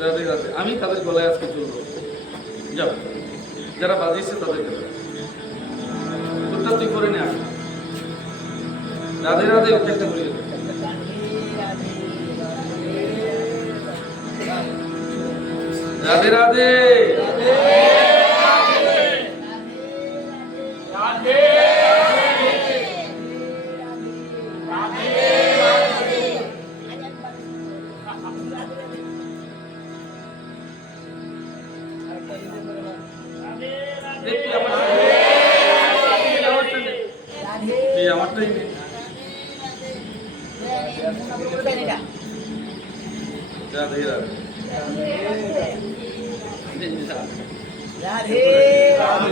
রাধে রাধে। আমি তাদের গলায় আজকে চলবো, যাও যারা বাজিয়েছে তাদেরকে তোরটা তুই করে নে আগে। রাধে রাধে ওকে একটা বলি রাধে রাধে আমারটাই নেই। রাধে রাধে।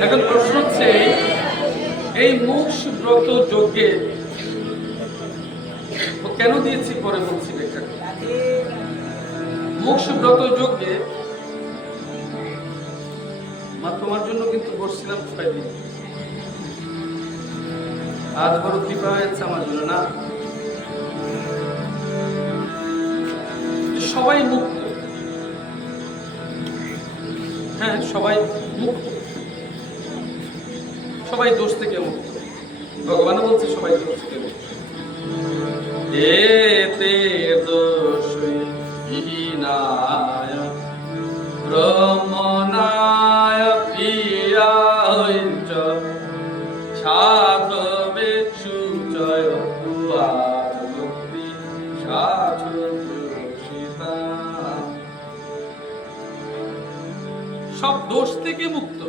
এখন প্রশ্ন হচ্ছে এই মোক্ষ ব্রত যজ্ঞে কেন দিয়েছি পরে বলছি ব্যাখ্যা। মোক্ষ ব্রত যজ্ঞে মা তোমার জন্য কিন্তু বসছিলাম 6 দিন, আজ বড় কৃপা হয়েছে আমার জন্য না। সবাই মুক্ত, হ্যাঁ সবাই মুক্ত, সবাই দোষ থেকে মুক্ত। ভগবানও বলছে সবাই দোষ থেকে মুক্ত। এতে দোষহীনায় ব্রহ্মণায় প্রিয়ায় চ সাধবে সুচয় পুয়ার ভক্তি সাধুষিতা। সব দোষ থেকে মুক্ত।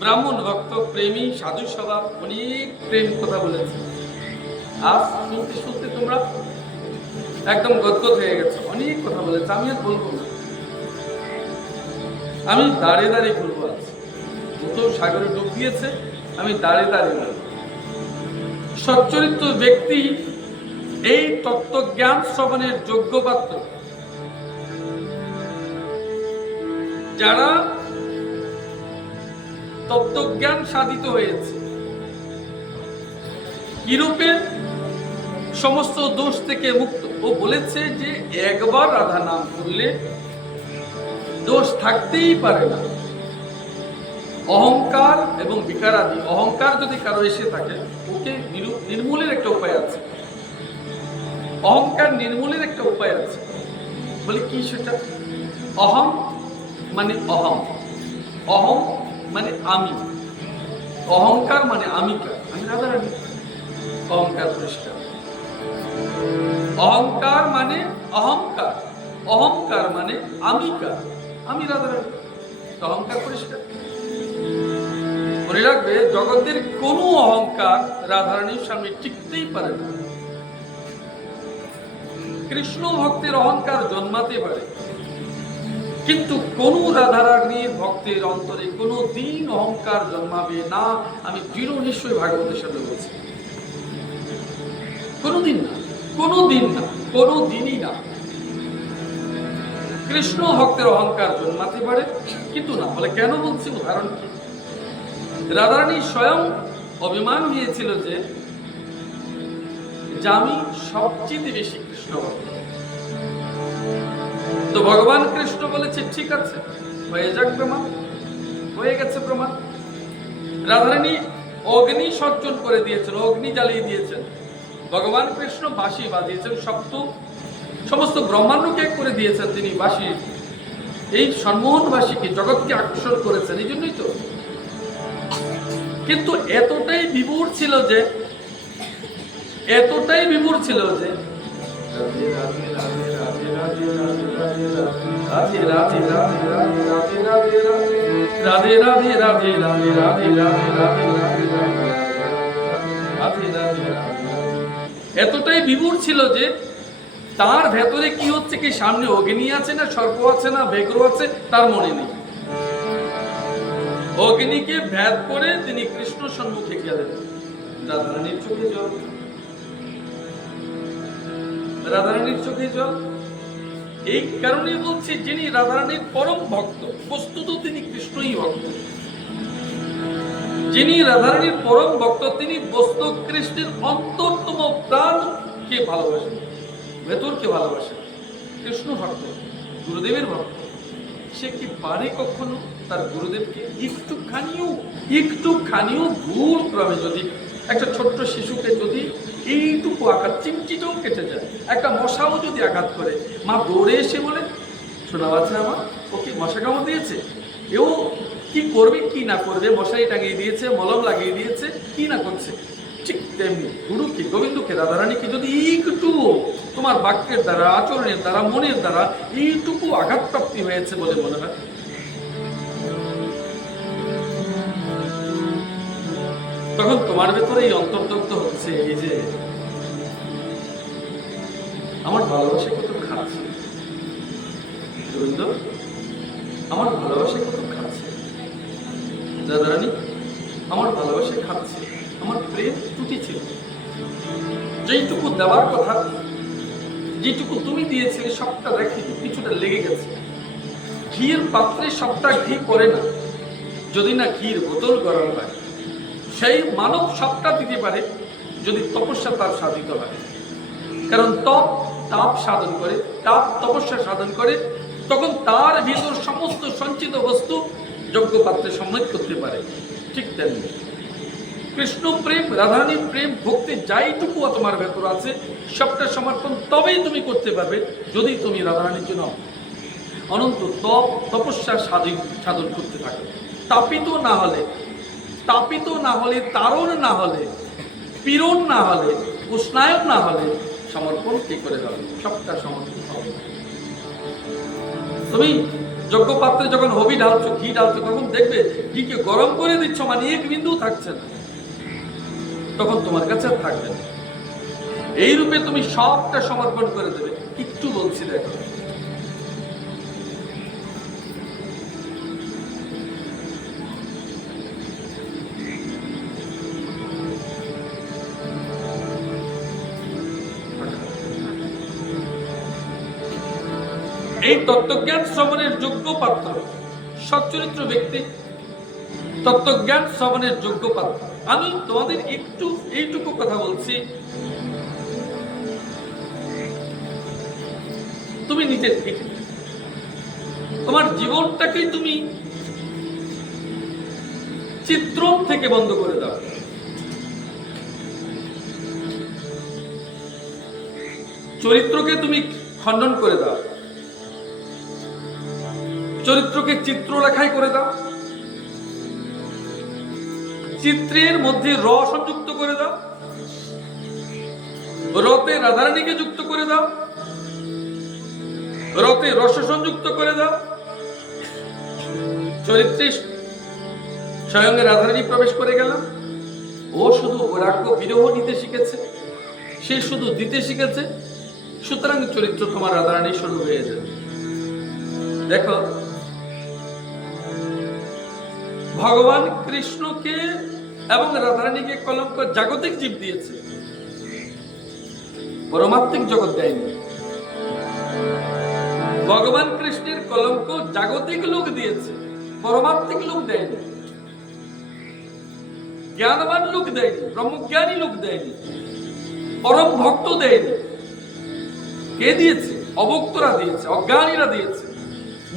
ব্রাহ্মণ ভক্ত প্রেমী সাধু স্বভাব, অনেক প্রেম কথা বলেছে। আজ শুনতে শুনতে তোমরা একদম গদগদ হয়ে গেছে, অনেক কথা বলেছে। আমি আর বলবো না, আমি দাঁড়িয়ে দাঁড়িয়ে বলবো। আজ তো সাগরে ডুব দিয়েছে, আমি দাঁড়িয়ে দাঁড়িয়ে বলবো। সচ্চরিত্র ব্যক্তি এই তত্ত্বজ্ঞান শ্রবণের যোগ্য পাত্র। যারা তত্ত্বজ্ঞান সাধিত হয়েছে, কিরূপে সমস্ত দোষ থেকে মুক্ত। ও বলেছে যে একবার রাধা নাম করলে দোষ থাকতেই পারে না। অহংকার এবং বিকারাদি, অহংকার যদি কারো এসে থাকে ওকে নির্মূলের একটা উপায় আছে। অহংকার নির্মূলের একটা উপায় আছে। বলে কি সেটা? অহং মানে অহম, অহম মানে আমি, অহংকার মানে আমিকা, আমি রাধা রানী। অহংকার পরিষ্কার। অহংকার মানে অহংকার, অহংকার মানে আমিকা, আমি রাধা রানী। অহংকার পরিষ্কার। মনে রাখবে জগতের কোন অহংকার রাধারানীর সামনে টিকতেই পারে না। কৃষ্ণ ভক্তের অহংকার জন্মাতে পারে, কিন্তু কোন রাধারানীর ভক্তের অন্তরে কোনো দিন অহংকার জন্মাবে না। আমি দৃঢ় নিশ্চয় ভাগবতের সাথে বলছি, কোনোদিন না, কোনোদিন না, কোনোদিনই না। কৃষ্ণ ভক্তের অহংকার জন্মাতে পারে, কিন্তু না। বলে কেন বলছি, উদাহরণ কি? রাধারানী স্বয়ং অভিমান নিয়েছিল যে আমি সবচেয়ে বেশি কৃষ্ণ ভক্ত। তো ভগবান কৃষ্ণ বলেছে ঠিক আছে, হয়ে যাক প্রমাণ। হয়ে গেছে প্রমাণ। রাধারানী অগ্নি সজ্জন করে দিয়েছেন, অগ্নি জ্বালিয়ে দিয়েছেন। ভগবান কৃষ্ণ বাঁশি বাজিয়েছেন, সমস্ত ব্রহ্মাণ্ডকে করে দিয়েছেন তিনি বাঁশি। এই সম্মোহন বাঁশিকে জগৎকে আকর্ষণ করেছেন, এই জন্যই তো। কিন্তু এতটাই বিভোর ছিল যে রাধে এতটাই বিভোর ছিল যে তার ভেতরে কি হচ্ছে, কি সামনে অগ্নি আছে না সর্প আছে না বেগ্র আছে তার মনে নেই। অগ্নিকে ভেদ করে তিনি কৃষ্ণ সম্মুখে গেলেন। রাধারানীর চোখে জল, রাধারানীর চোখে জল। এই কারণে বলছি, যিনি রাধারানীর পরম ভক্ত, বস্তুত তিনি কৃষ্ণই ভক্ত। যিনি রাধারানীর পরম ভক্ত তিনি বস্তু কৃষ্ণের অন্তরতম প্রাণকে ভালোবাসেন, ভেতরকে ভালোবাসেন। কৃষ্ণ ভক্ত, গুরুদেবের ভক্ত, সে কি পারে কখনো তার গুরুদেবকে একটুখানিও ভুল ক্রমে যদি একটা ছোট্ট শিশুকে যদি এইটুকু আঘাত, চিমটিটাও কেটে যায়, একটা মশাও যদি আঘাত করে, মা দৌড়ে এসে বলে, শোনা বাচ্চা আমার, ওকে মশা কামড় দিয়েছে, এও কি করবে কি না করবে, মশারি টাঙিয়ে দিয়েছে, মলম লাগিয়ে দিয়েছে, কি না করছে, ঠিক তেমনি গুরুকে, গোবিন্দকে, রাধারানীকে যদি একটু তোমার বাক্যের দ্বারা, আচরণের দ্বারা, মনের দ্বারা এইটুকু আঘাতপ্রাপ্তি হয়েছে বলে মনে হয়, তখন তোমার ভেতরে এই অন্তর্দগ্ধ হচ্ছে, এই যে আমার ভালোবাসা কত খাচ্ছে গোবিন্দ, আমার ভালোবাসা কত খাচ্ছে রাধারানী, আমার ভালোবাসা খাচ্ছে, আমার প্রেম ত্রুটি ছিল, যেইটুকু দেওয়ার কথা, যেটুকু তুমি দিয়েছিলে সবটা রেখে কিছুটা লেগে গেছে। ঘির পাত্রে সবটা ঘি পড়ে না, যদি না ঘির বোতল গরম হয়। সেই মানব সবটা দিতে পারে যদি তপস্যা তার সাধিত হয়, কারণ তাপ সাধন করে, তপস্যা সাধন করে, তখন তার ভিতর সমস্ত সঞ্চিত বস্তু যোগ্য পাত্রে সম্মিলিত করতে পারে। ঠিক তেমনি কৃষ্ণ প্রেম, রাধারানীর প্রেম, ভক্তি যাইটুকু তোমার ভেতর আছে সবটা সমর্পণ তবেই তুমি করতে পারবে, যদি তুমি রাধারানীর জন্য অনন্ত তপস্যা সাধন করতে থাকো। তাপিত না হলে, তারণ না হলে, পীড়ন না হলে, উষ্ণায়ন না হলে সমর্পণ কি করে হবে? সবটা সমর্পণ হবে। তুমি যজ্ঞ পাত্রে যখন হবি ঢালছো, ঘি ঢালছো, তখন দেখবে ঘিকে গরম করে দিচ্ছ, মানে এক বিন্দু থাকছে না, তখন তোমার কাছে আর থাকবে না। এই রূপে তুমি সবটা সমর্পণ করে দেবে। একটু বলছি দেখো, এই তত্ত্বজ্ঞান শ্রবণের যোগ্য পাত্র, সচ্চরিত্র ব্যক্তি তত্ত্বজ্ঞান শ্রবণের যোগ্য পাত্র। আমি তোমাদের একটু এইটুকু কথা বলছি, তুমি নিজের থেকে তোমার জীবনটাকেই তুমি চিত্রণ থেকে বন্ধ করে দাও। চরিত্রকে তুমি খণ্ডন করে দাও, চরিত্রকে চিত্রলেখায় করে দাও, চিত্রের মধ্যে র সংযুক্ত করে দাও, রতে রাধারানীকে যুক্ত করে দাও, রতে রস সংযুক্ত করে দাও। চরিত্রে স্বয়ং রাধারানী প্রবেশ করে গেল, ও শুধু রাগ্য বিরহ নিতে শিখেছে, সে শুধু দিতে শিখেছে, সুতরাং চরিত্র তোমার রাধারানী শুরু হয়ে যাবে। দেখো, ভগবান কৃষ্ণকে এবং রাধারানীকে কলঙ্ক জাগতিক জীব দিয়েছে, পরমাত্মিক জগৎ দেয়নি। ভগবান কৃষ্ণের কলঙ্ক জাগতিক লোক দিয়েছে, পরমাত্মিক লোক দেয়নি, জ্ঞানবান লোক দেয়নি, ব্রহ্মজ্ঞানী লোক দেয়নি, পরম ভক্ত দেয়নি। কে দিয়েছে? অভক্তরা দিয়েছে, অজ্ঞানীরা দিয়েছে,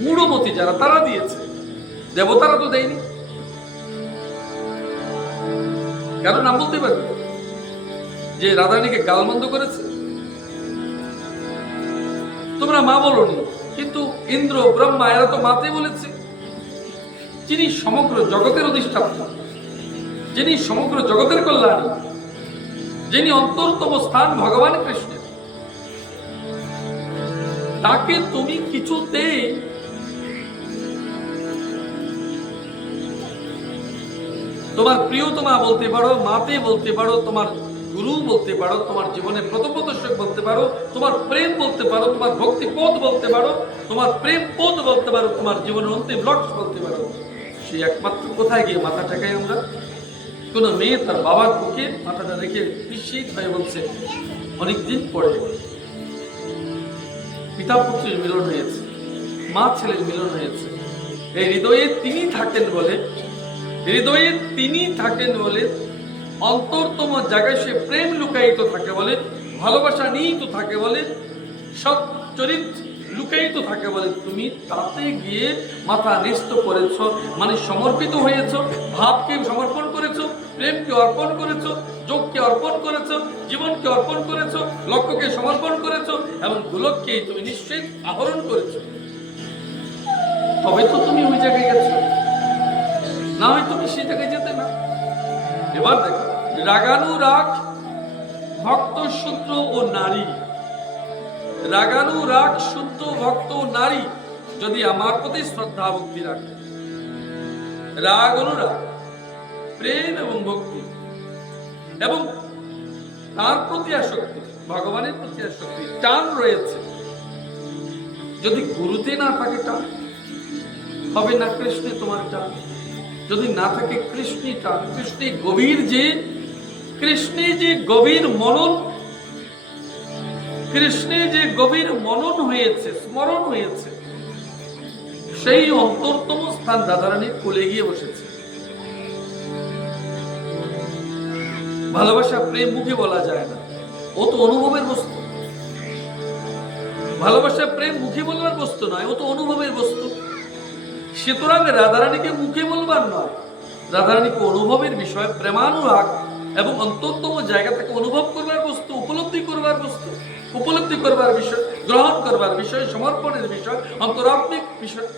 মূঢ়মতি যারা তারা দিয়েছে, দেবতারা তো দেয়নি। কেন নাম বলতে পারবে যে রাধারানীকে গালমন্দ করেছে? তোমরা মা বলনি, কিন্তু ইন্দ্র, ব্রহ্মা এরা তো মাতে বলেছে। যিনি সমগ্র জগতের অধিষ্ঠাতা, যিনি সমগ্র জগতের কল্যাণী, যিনি অন্তরতম স্থান ভগবান কৃষ্ণের, তাকে তুমি কিছুতেই তোমার প্রিয়তমা বলতে পারো, মাতে বলতে পারো, তোমার গুরু বলতে পারো, তোমার জীবনের প্রথম প্রদর্শক বলতে পারো, তোমার প্রেম বলতে পারো, তোমার ভক্তি পথ বলতে পারো, তোমার প্রেম পথ বলতে পারো, তোমার জীবনের অন্তিম লক্ষ্য বলতে পারো। সে একমাত্র কোথায় গিয়ে মাথা ঠেকাই আমরা? কোন মেয়ে তার বাবার বুকে মাথাটা রেখে নিশ্চিত হয়ে বলছে, অনেকদিন পরে পিতা পুত্রের মিলন হয়েছে, মা ছেলের মিলন হয়েছে। এই হৃদয়ে তিনি থাকেন বলে, হৃদয়ে তিনি থাকেন বলে, অন্তরতম জায়গায় সে প্রেম লুকায়িত থাকে বলে, ভালোবাসা নিহিত থাকে বলে, সৎ চরিত্র লুকায়িত থাকে বলে তুমি তাতে গিয়ে মাথা ন্যস্ত করেছো, মানে সমর্পিত হয়েছো, ভাবকে সমর্পণ করেছো, প্রেমকে অর্পণ করেছো, যোগকে অর্পণ করেছো, জীবনকে অর্পণ করেছো, লক্ষ্যকে সমর্পণ করেছো এবং গোলককে তুমি নিশ্চিত আহরণ করেছো, তবে তো তুমি ওই জায়গায় গেছো, না হয় তুমি সেই জায়গায় যেতে না। এবার দেখো, রাগানুরাগ ভক্ত শূদ্র ও নারী, রাগানুরাগ শুদ্ধ ভক্ত নারী যদি আমার প্রতি শ্রদ্ধা ভক্তি রাখে, রাগ অনুরাগ প্রেম এবং ভক্তি এবং তার প্রতি আসক্তি, ভগবানের প্রতি আসক্তি, টান রয়েছে, যদি গুরুতে না থাকে টান, হবে না কৃষ্ণে তোমার টান, যদি না থাকে কৃষ্ণে টান, কৃষ্ণে গভীর যে, কৃষ্ণে যে গভীর মনন, কৃষ্ণে যে গভীর মনন হয়েছে, স্মরণ হয়েছে, সেই অন্তরতম স্থান রাধারানীর কোলে গিয়ে বসেছে। ভালোবাসা প্রেম মুখে বলা যায় না, ও তো অনুভবের বস্তু। ভালোবাসা প্রেম মুখে বলবার বস্তু নয়, ও তো অনুভবের বস্তু। সুতরাং রাধারানীকে মুখে বলবার নয়, রাধারানীকে অনুভবের বিষয়, প্রেমানুরাগ এবং অন্তরতম জায়গা থেকে অনুভব করবার বস্তু, উপলব্ধি করবার বস্তু, উপলব্ধি করবার বিষয়, গ্রহণ করবার বিষয়, সমর্পণের বিষয়, অন্তরাত্মিক বিষয়।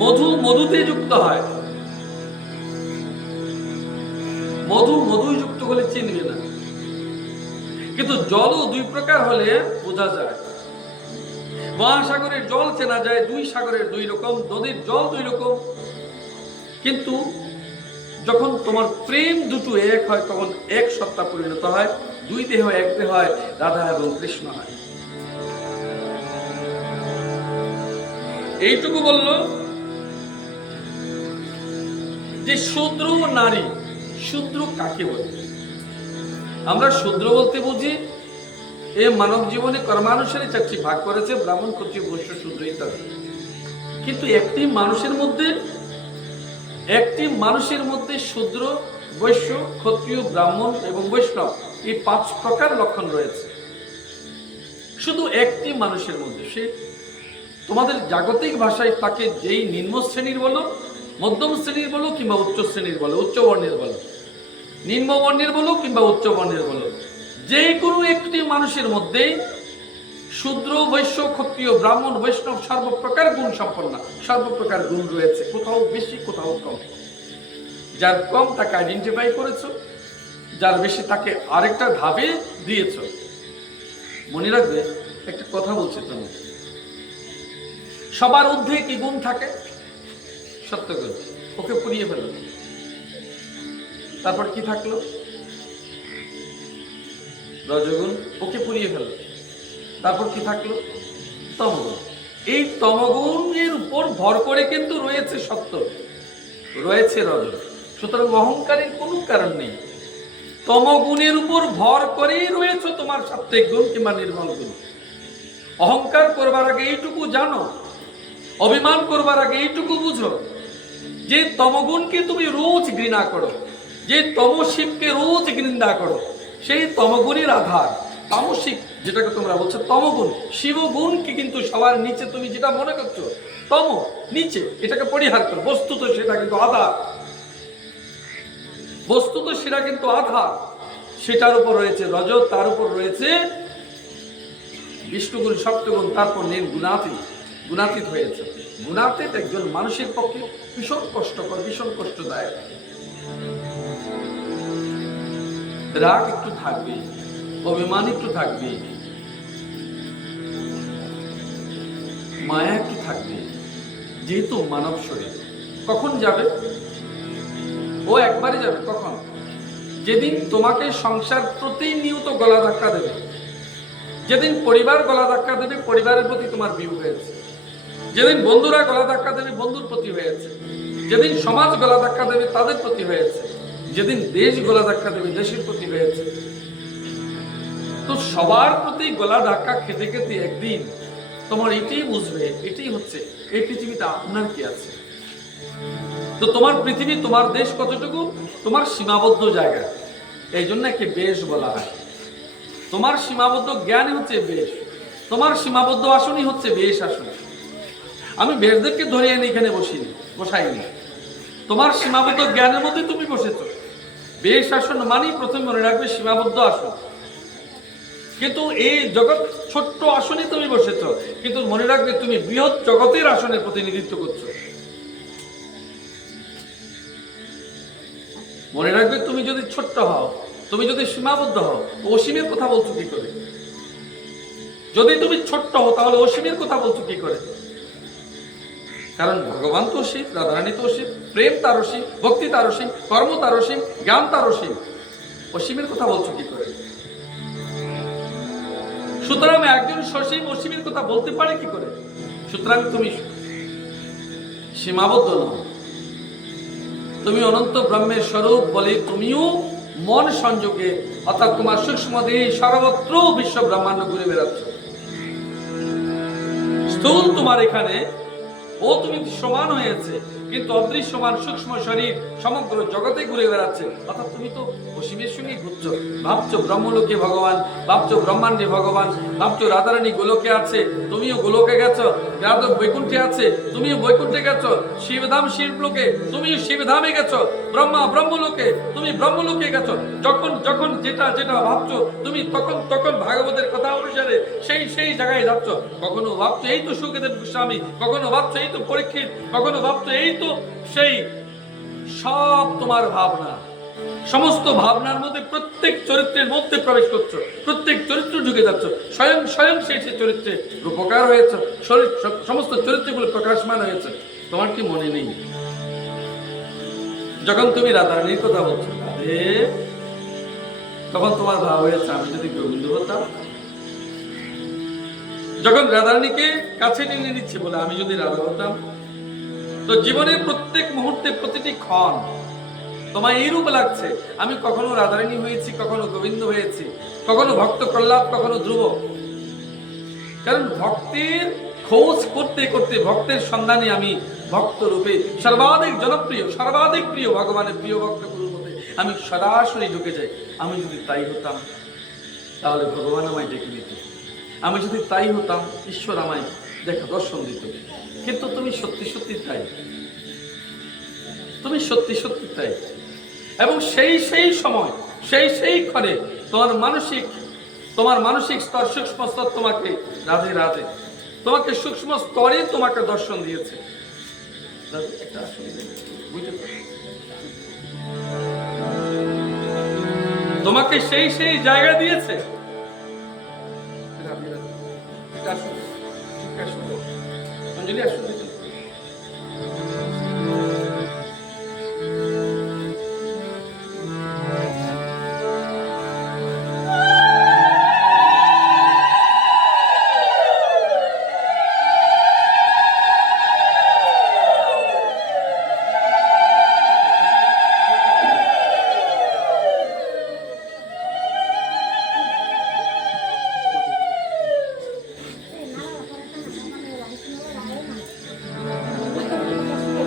মধু মধুতে যুক্ত হয়, মধু মধুই যুক্ত হলে চিনবে না, কিন্তু জলও দুই প্রকার হলে বোঝা যায়। মহাসাগরের জল চেনা যায়, দুই সাগরের দুই রকম, নদীর জল দুই রকম, কিন্তু যখন তোমার প্রেম দুটো এক হয় তখন এক সত্তা পরিণত হয়, দুই দেহ এক দেহ হয়, রাধা এবং কৃষ্ণ হয়। এইটুকু বলল যে শূদ্র ও নারী, শূদ্র কাকে বলে? আমরা শূদ্র বলতে বুঝি এ মানব জীবনে কর্মানুসারে চারটি ভাগ করেছে, ব্রাহ্মণ, ক্ষত্রিয়, বৈশ্য, শূদ্র ইত্যাদি। কিন্তু একটি মানুষের মধ্যে শূদ্র, বৈশ্য, ক্ষত্রিয়, ব্রাহ্মণ এবং বৈষ্ণব এই 5 প্রকার লক্ষণ রয়েছে শুধু একটি মানুষের মধ্যে। সে তোমাদের জাগতিক ভাষায় তাকে যেই নিম্ন শ্রেণীর বলো, মধ্যম শ্রেণীর বলো কিংবা উচ্চ শ্রেণীর বলো, উচ্চ বর্ণের বলো, নিম্ন বর্ণের বলো কিংবা উচ্চ বর্ণের বলো, যে কোনো একটি মানুষের মধ্যে শূদ্র, বৈশ্য, ক্ষত্রিয়, ব্রাহ্মণ, বৈষ্ণব সর্বপ্রকার গুণ সম্পন্ন, সর্বপ্রকার গুণ রয়েছে, কোথাও বেশি কোথাও কম। যার কম তাকে আইডেন্টিফাই করেছো, যার বেশি তাকে আরেকটা ধাপে দিয়েছো। মনে রাখবে, একটা কথা বলছি তুমি, সবার ঊর্ধ্বে কি গুণ থাকে? সত্যগুণ। ওকে পুড়িয়ে ফেলো, তারপর কি থাকলো? রজগুণ। ওকে পুড়িয়ে ফেলো, তারপর কি থাকলো? তমগুণ। এই তমগুণের উপর ভর করে কিন্তু রয়েছে সত্য, রয়েছে রজ। সুতরাং অহংকারের কোনো কারণ নেই। তমগুণের উপর ভর করেই রয়েছে তোমার সাত্ত্বিক গুণ কিংবা নির্মল গুণ। অহংকার করবার আগে এইটুকু জানো, অভিমান করবার আগে এইটুকু বুঝো যে তমগুণকে তুমি রোজ ঘৃণা করো, যে তমশিবকে রোজ নিন্দা করো, সেই তমগুণের আধার তামসিক যেটাকে তোমরা বলছো তমগুণ, শিবগুণকে কিন্তু সবার নিচে তুমি যেটা মনে করছো তম নিচে, এটাকে পরিহার করো। বস্তুত সেটা কিন্তু আধার, বস্তুত সেটা কিন্তু আধার। সেটার উপর রয়েছে রজ, তার উপর রয়েছে বিষ্ণুগুণ, সপ্তগুণ, তারপর গুণাতীত, গুণাতীত হয়েছে। গুণাতীত একজন মানুষের পক্ষে ভীষণ কষ্টকর, ভীষণ কষ্টদায়ক। রাগ একটু থাকবে, অভিমান একটু থাকবে, মায়া একটু থাকবে, যেহেতু মানব শরীর। কখন যাবে? ও একবারে যাবে। কখন? যেদিন তোমাকে সংসার প্রতিনিয়ত গলা ধাক্কা দেবে, যেদিন পরিবার গলা ধাক্কা দেবে, পরিবারের প্রতি তোমার বিয়োগ হয়েছে, যেদিন বন্ধুরা গলা ধাক্কা দেবে, বন্ধুর প্রতি হয়েছে, যেদিন সমাজ গলা ধাক্কা দেবে, তাদের প্রতি হয়েছে, যেদিন দেশ গলা ধাক্কা দেবে, দেশের প্রতি হয়েছে। তো সবার প্রতি গলা ধাক্কা খেতে খেতে একদিন তোমার এটাই বুঝবে, এটাই হচ্ছে এই পৃথিবীতে আপনার কি আছে। তো তোমার পৃথিবী, তোমার দেশ কতটুকু? তোমার সীমাবদ্ধ জায়গা। এই জন্য একে দেশ বলা হয়। তোমার সীমাবদ্ধ জ্ঞানই হচ্ছে বেশ, তোমার সীমাবদ্ধ আসনই হচ্ছে বেশ আসন। আমি বেশদেরকে ধরে এনে এখানে বসাইনি, তোমার সীমাবদ্ধ জ্ঞানের মধ্যে তুমি বসেছ। বেশ আসন মানেই প্রথমে মনে রাখবে সীমাবদ্ধ আসন। কিন্তু এই জগৎ ছোট্ট আসনে তুমি বসেছ, কিন্তু মনে রাখবে তুমি বৃহৎ জগতের আসনের প্রতিনিধিত্ব করছো। মনে রাখবে তুমি যদি ছোট্ট হও, তুমি যদি সীমাবদ্ধ হও, অসীমের কথা বলছো কি করে? যদি তুমি ছোট্ট হও তাহলে অসীমের কথা বলছো কি করে? কারণ ভগবান তো অসীম, রাধারানী তো অসীম, প্রেম তার অসীম, ভক্তি তার অসীম, কর্ম তার অসীম, জ্ঞান তার অসীম। অসীমের কথা বলছো কি করে? সুতরাং একজন সসীম অসীমের কথা বলতে পারে কি করে? সুতরাং তুমি সীমাবদ্ধ নও, তুমি অনন্ত ব্রহ্মের স্বরূপ বলে তুমিও মন সংযোগে, অর্থাৎ তোমার সূক্ষ্ম দেহে সর্বত্র বিশ্ব ব্রহ্মাণ্ড ঘুরে বেড়াচ্ছ। স্থূল তোমার এখানে ও তুমি সমান হয়েছে, কিন্তু অদৃশ্যমান সূক্ষ্ম শরীর সমগ্র জগতে ঘুরে বেড়াচ্ছে। অর্থাৎ তুমি তো অসীমের সঙ্গে ঘুরছো, ভাবছো ব্রহ্মলোকে ভগবান, ভাবছো ব্রহ্মাণ্ডে ভগবান, ভাবছো রাধারানী গোলকে আছে, তুমিও গোলকে গেছো, যাদব বৈকুণ্ঠে আছে, তুমিও বৈকুণ্ঠে গেছো, শিবধাম শিবলোকে, তুমিও শিবধামে গেছো, ব্রহ্মা ব্রহ্মলোকে, তুমি ব্রহ্মলোকে গেছো। যখন যখন যেটা যেটা ভাবছো তুমি তখন তখন ভাগবতের কথা অনুসারে সেই সেই জায়গায় যাচ্ছ। কখনো ভাবছো এই তো সুখদেব গোস্বামী, কখনো ভাবছো এই তো পরীক্ষিত, কখনো ভাবছো এই তো সেই। সব তোমার ভাবনা, সমস্ত ভাবনার মধ্যে প্রত্যেক চরিত্রের মধ্যে প্রবেশ করছো, প্রত্যেক চরিত্র ঢুকে যাচ্ছ, স্বয়ং স্বয়ং সেই চরিত্রে রূপকার হয়েছে, শরীর সমস্ত চরিত্রগুলো প্রকাশমান হয়েছে। তোমার কি মনে নেই যখন তুমি রাধারানীর কথা বলছো রাধে, তখন তোমার ভাব হয়েছে আমি যদি গোবিন্দ হতাম? যখন রাধারানীকে কাছে টেনে নিচ্ছে বলে আমি যদি রাধা হতাম? তো জীবনের প্রত্যেক মুহূর্তে প্রতিটি ক্ষণ তোমার এইরূপ লাগছে আমি কখনো রাধারানী হয়েছি, কখনো গোবিন্দ হয়েছি, কখনো ভক্ত প্রহ্লাদ, কখনো ধ্রুব। কারণ ভক্তের খোঁজ করতে করতে ভক্তের সন্ধানে আমি ভক্ত রূপে সর্বাধিক জনপ্রিয়, সর্বাধিক প্রিয় ভগবানের প্রিয় ভক্ত গুরুর মধ্যে আমি সরাসরি ঢুকে যাই। আমি যদি তাই হতাম তাহলে ভগবান আমায় ডেকে দিত, আমি যদি তাই হতাম ঈশ্বর আমায় দেখা দর্শন দিত। কিন্তু তুমি সত্যি সত্যি তাই, তুমি সত্যি সত্যি তাই। এবং সেই সেই সময় সেই সেই ক্ষণে তোমার মানসিক স্তর, সূক্ষ্ম স্তর তোমাকে রাধে রাধে, তোমাকে সূক্ষ্ম স্তরে তোমাকে দর্শন দিয়েছে। তোমাকে সেই সেই জায়গা দিয়েছে। অঞ্জলি আসলে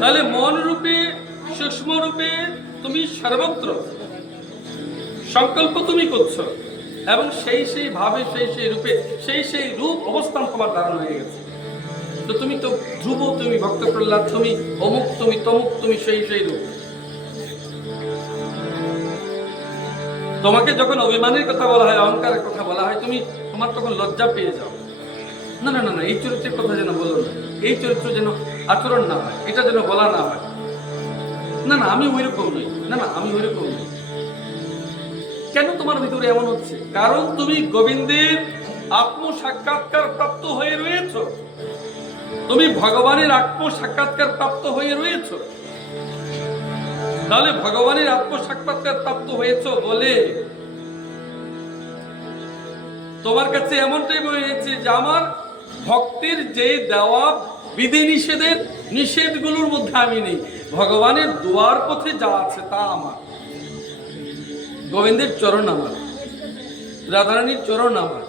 তাহলে মন রূপে সূক্ষ্ম রূপে তুমি সর্বত্র সংকল্প তুমি করছো, এবং সেই সেই ভাবে সেই সেই রূপে সেই সেই রূপ অবস্থান তোমার ধারণ হয়ে গেছে। তো তুমি তো ধ্রুব, তুমি ভক্ত প্রহ্লাদ, তুমি অমুক, তুমি তমুক, তুমি সেই সেই রূপ। তোমাকে যখন অভিমানের কথা বলা হয়, অহংকারের কথা বলা হয়, তোমার তখন লজ্জা পেয়ে যাও। না না না না, এই চরিত্রের কথা যেন বলো না, এই চরিত্র যেন আচরণ না হয়, এটা যেন বলা না হয়। না না আমি ওইরকম নই, না না আমি ওইরকম নই। কেন তোমার ভিতরে এমন হচ্ছে? কারণ তুমি গোবিন্দের আত্ম সাক্ষাৎকার প্রাপ্ত হয়ে রয়েছ, তুমি ভগবানের আত্ম সাক্ষাৎকার প্রাপ্ত হয়ে রয়েছ। তাহলে ভগবানের আত্ম সাক্ষাৎকার প্রাপ্ত হয়েছ বলে তোমার কাছে এমনটাই মনে হয়েছে যে আমার ভক্তের যে দেওয়া বিধি নিষেধগুলোর মধ্যে আমি নেই, ভগবানের দুয়ার পথে যা আছে তা আমার, গোবিন্দের চরণ আমার, রাধারানীর চরণ আমার,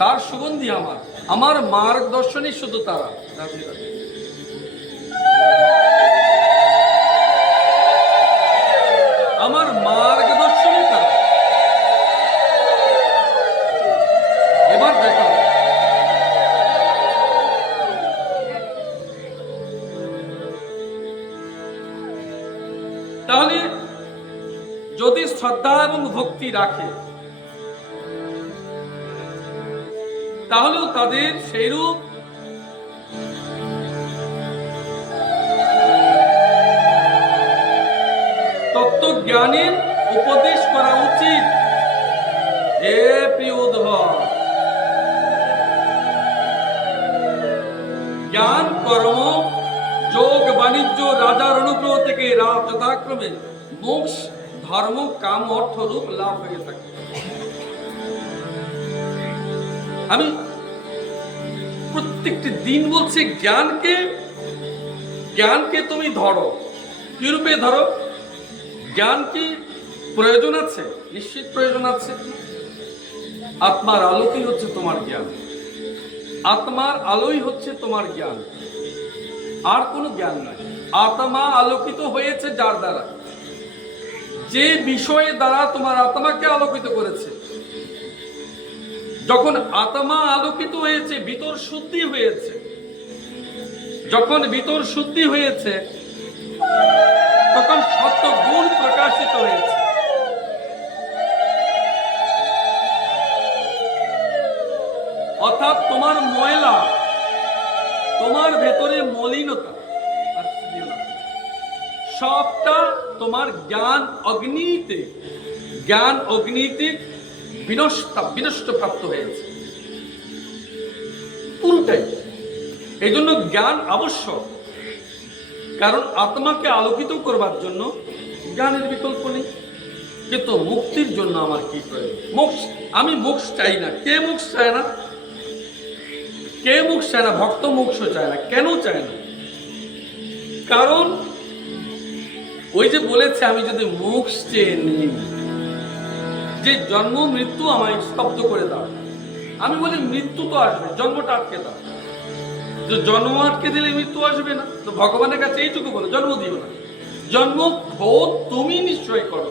তার সুগন্ধি আমার, আমার মার্গদর্শনই শুধু তারা। আমার মার্গদর্শনই তারা। আবার দেখা হবে। তাহলে যদি শ্রদ্ধা এবং ভক্তি রাখে তাহলেও তাদের সেইরূপ তত্ত্বজ্ঞানের উপদেশ করা উচিত। হে প্রিয় উদ্ধব, জ্ঞান, কর্ম, যোগ, বাণিজ্য, রাজার অনুগ্রহ থেকে যথাক্রমে মোক্ষ, ধর্ম, কাম, অর্থ রূপ লাভ হয়ে থাকে। আমি প্রত্যেকটি দিন বলছি জ্ঞানকে তুমি ধরো। কি রূপে ধরো? জ্ঞান কি প্রয়োজন আছে? নিশ্চিত প্রয়োজন আছে। আত্মার আলোকই হচ্ছে তোমার জ্ঞান, আত্মার আলোই হচ্ছে তোমার জ্ঞান, আর কোনো জ্ঞান নাই। আত্মা আলোকিত হয়েছে যার দ্বারা, যে বিষয়ে দ্বারা তোমার আত্মাকে আলোকিত করেছে। যখন আত্মা আলোকিত হয়েছে, ভিতর শুদ্ধি হয়েছে, যখন ভিতর শুদ্ধি হয়েছে তখন সত্য গুণ প্রকাশিত হয়েছে। অর্থাৎ তোমার ময়লা, তোমার ভেতরে মলিনতা সবটা তোমার জ্ঞান অগ্নিতে বিনষ্ট প্রাপ্ত হয়েছে। পুরোটাই। এই জন্য জ্ঞান আবশ্যক, কারণ আত্মাকে আলোকিত করবার জন্য জ্ঞানের বিকল্প নেই। কিন্তু মুক্তির জন্য আমার কি প্রয়োজন? মোক্ষ। আমি মোক্ষ চাই না। কে মোক্ষ চায় না? কে মোক্ষ চায় না? ভক্ত মোক্ষ চায় না। কেন চায় না? কারণ ওই যে বলেছে, আমি যদি মোক্ষ চেয়ে নিই, যে জন্ম মৃত্যু আমায় স্তব্ধ করে দাও। আমি বলি মৃত্যু তো আসবে, জন্মটা আটকে দাও। যে জন্ম আটকে দিলে মৃত্যু আসবে না, তো ভগবানের কাছে এইটুকু বলো, জন্ম দিও না। জন্ম বোধ তুমি নিশ্চয়ই করো,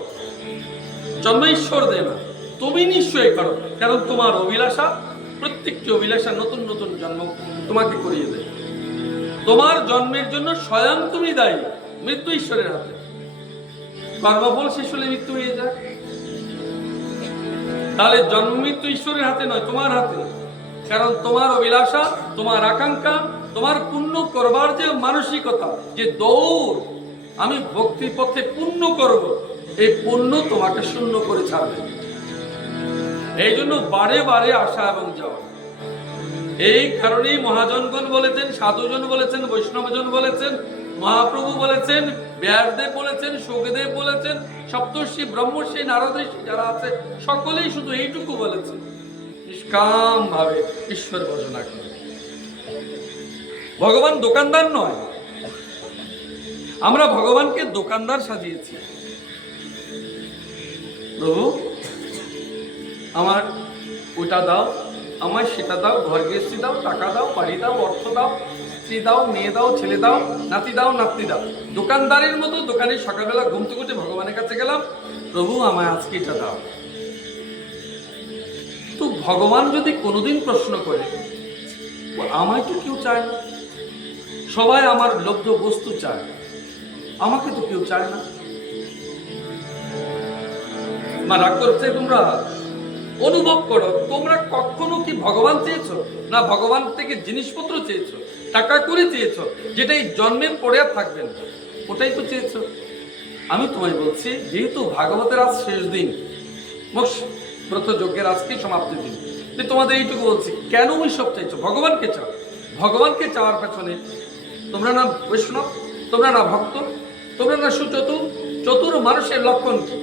জন্ম ঈশ্বর দেয় না, তুমি নিশ্চয়ই করো। কারণ তোমার অভিলাষা, প্রত্যেকটি অভিলাষা নতুন নতুন জন্ম তোমাকে করিয়ে দেয়। তোমার জন্মের জন্য স্বয়ং তুমি দায়ী। মৃত্যু ঈশ্বরের হাতে। কর্মফল শেষ হলে মৃত্যু হয়ে যায়। তাহলে জন্ম মৃত্যু ঈশ্বরের হাতে নয়, তোমার হাতে। কারণ তোমার অভিলাষা, তোমার আকাঙ্ক্ষা, তোমার পুণ্য করবার যে মানসিকতা, যে দৌড়, আমি ভক্তি পথে পুণ্য করব, এই পুণ্য তোমাকে শূন্য করে ছাড়বে। এই জন্য বারে বারে আসা এবং যাওয়া। এই কারণেই মহাজনগণ বলেছেন, সাধুজন বলেছেন, বৈষ্ণবজন বলেছেন, মহাপ্রভু বলেছেন, ব্যাসদেব বলেছেন, সুখদেব বলেছেন, সপ্তর্ষি, ব্রহ্মর্ষি, নারদ ঋষি যারা আছে সকলেই শুধু এইটুকু বলেছে, নিষ্কাম ভাবে ঈশ্বর ভজনা করে। ভগবান দোকানদার নয়। আমরা ভগবানকে দোকানদার সাজিয়েছি। প্রভু আমার ওটা দাও, আমায় সেটা দাও, ঘর গৃহস্থী দাও, টাকা দাও, বাড়ি দাও, অর্থ দাও, স্ত্রী দাও, মেয়ে দাও, ছেলে দাও, নাতি দাও, নাতনি দাও। দোকানদারের মতো দোকানে সকালবেলা ঘুম থেকে উঠে ভগবানের কাছে গেলাম, প্রভু আমায় আজকে এটা দাও। তো ভগবান যদি কোনোদিন প্রশ্ন করে, আমায় তো কেউ চায় না, সবাই আমার লব্ধ বস্তু চায়, আমাকে তো কেউ চায় না। মা রাগ করছে? তোমরা অনুভব করো, তোমরা কখনো কি ভগবান চেয়েছো? না ভগবান থেকে জিনিসপত্র চেয়েছো, টাকা করে চেয়েছো, যেটা এই জন্মের পরে আর থাকবে না, ওটাই তো চেয়েছো। আমি তোমায় বলছি, যেহেতু ভাগবতের আজ শেষ দিন, মোক্ষ ব্রত যজ্ঞের আজকেই সমাপ্তি দিন, যে তোমাদের এইটুকু বলছি, কেন ওইসব চাইছো? ভগবানকে চাও। ভগবানকে চাওয়ার পেছনে তোমরা না বৈষ্ণব, তোমরা না ভক্ত, তোমরা না সুচতুর। চতুর মানুষের লক্ষণ কি?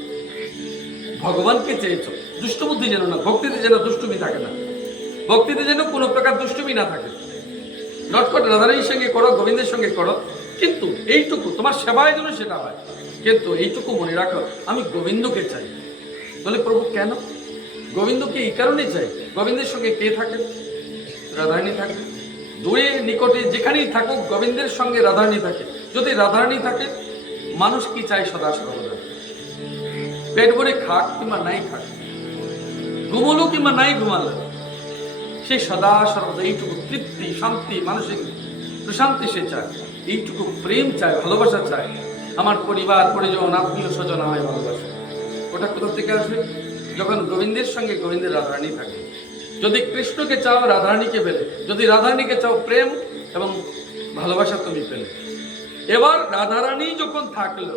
ভগবানকে চেয়েছো। দুষ্টবুদ্ধি যেন না, ভক্তিতে যেন দুষ্টুমি থাকে না, ভক্তিতে যেন কোনো প্রকার দুষ্টুমি না থাকে। নটখট রাধারানীর সঙ্গে করো, গোবিন্দের সঙ্গে করো, কিন্তু এইটুকু তোমার সেবায় যেন সেটা হয়। কিন্তু এইটুকু মনে রাখো, আমি গোবিন্দকে চাই। বলে প্রভু কেন? গোবিন্দকে এই কারণে চাই, গোবিন্দের সঙ্গে কে থাকে? রাধারানী থাকে। দূরে নিকটে যেখানেই থাকুক, গোবিন্দের সঙ্গে রাধারানী থাকে। যদি রাধারানী থাকে, মানুষ কি চাই? সদা সর্বদা পেট ভরে খাক কিংবা নাই খাক, ঘুমলো কিংবা নাই ঘুমালো, সে সদা সর্বদা এইটুকু তৃপ্তি, শান্তি, মানসিক প্রশান্তি সে চায়, এইটুকু প্রেম চায়, ভালোবাসা চায়। আমার পরিবার পরিজন আত্মীয় স্বজন আমায় ভালোবাসে। ওটা কোথা থেকে আসবে? যখন গোবিন্দের সঙ্গে গোবিন্দের রাধারানী থাকে। যদি কৃষ্ণকে চাও রাধারানীকে পেলে, যদি রাধারানীকে চাও প্রেম এবং ভালোবাসা তুমি পেলে। এবার রাধারানী যখন থাকলো,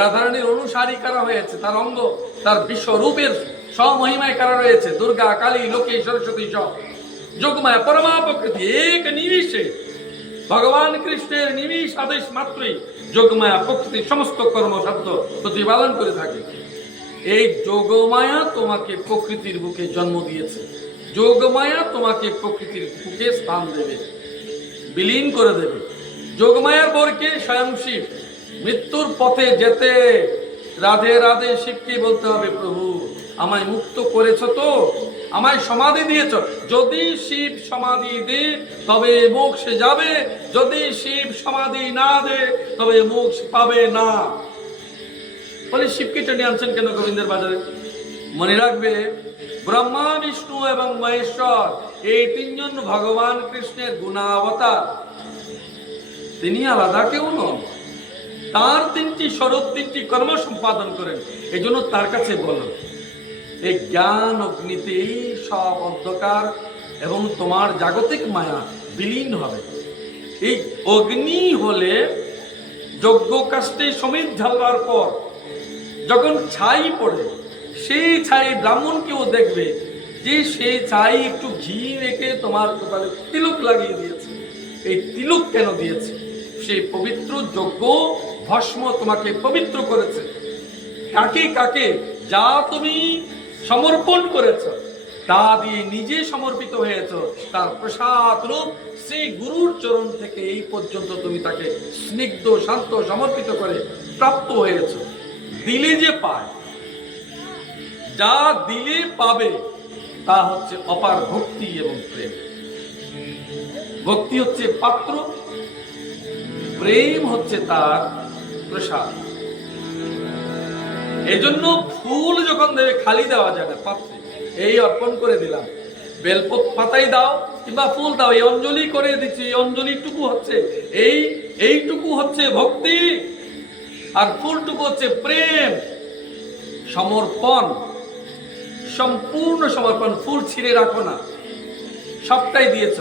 রাধারানীর অনুসারী কারা হয়েছে, তার অঙ্গ, তার বিশ্বরূপের স্বমহিমায় কারা রয়েছে, দুর্গা, কালী, লক্ষ্মী, সরস্বতী, সব যোগমায়া পরমা প্রকৃতি এক নিমিষে ভগবান কৃষ্ণের নিমিষ আদেশ মাত্রই যোগমায়া প্রকৃতি সমস্ত কর্মসাধ্য প্রতিপালন করে থাকে। এই যোগমায়া তোমাকে প্রকৃতির বুকে জন্ম দিয়েছে, যোগমায়া তোমাকে প্রকৃতির বুকে স্থান দেবে, বিলীন করে দেবে। যোগমায়ার বরকে স্বয়ং শিব। মৃত্যুর পথে যেতে রাধে রাধে শিবকে বলতে হবে, প্রভু আমায় মুক্ত করেছ তো, আমায় সমাধি দিয়েছ। যদি শিব সমাধি দে তবে মোক্ষে যাবে, যদি শিব সমাধি না দে তবে মোক্ষ পাবে না। বলে শিবকে টেনে আনছেন কেন গোবিন্দের বাজারে? মনে রাখবে, ব্রহ্মা, বিষ্ণু এবং মহেশ্বর এই তিনজন ভগবান কৃষ্ণের গুণাবতার। তিনি আলাদা কেউ নন, তার তিনটি স্বরূপ, তিনটি কর্ম সম্পাদন করেন। এই জন্য তার কাছে বলো, এই জ্ঞান অগ্নিতে সব অন্ধকার এবং তোমার জাগতিক মায়া বিলীন হবে। এই অগ্নি হলে যজ্ঞ কাষ্ঠে সমিত ঝালবার পর যখন ছাই পড়ে, সেই ছাই ব্রাহ্মণকেও দেখবে যে সেই ছাই একটু ঘি রেখে তোমার কপালে তিলক লাগিয়ে দিয়েছে। এই তিলক কেন দিয়েছে? সেই পবিত্র যজ্ঞ ভস্ম তোমাকে পবিত্র করেছে। কাকে কাকে যা তুমি সমর্পণ করেছ, তা দিয়ে নিজে সমর্পিত হয়েছ, তার প্রসাদ রূপ শ্রী গুরুর চরণ থেকে এই পর্যন্ত তুমি তাকে স্নিগ্ধ শান্ত সমর্পিত করে প্রাপ্ত হয়েছ। দিলে যে পায়, যা দিলে পাবে, তা হচ্ছে অপার ভক্তি এবং প্রেম। ভক্তি হচ্ছে পাত্র, প্রেম হচ্ছে তার প্রসাদ। এজন্য ফুল যখন দেবে খালি দেওয়া যায় না পাত্রে। এই অর্পণ করে দিলাম, বেলপত পাতাই দাও কিংবা ফুল দাও, এই অঞ্জলি করে দিচ্ছি, এই অঞ্জলিটুকু হচ্ছে এইটুকু হচ্ছে ভক্তি, আর ফুলটুকু হচ্ছে প্রেম, সমর্পণ, সম্পূর্ণ সমর্পণ। ফুল ছিঁড়ে রাখো না, সবটাই দিয়েছ।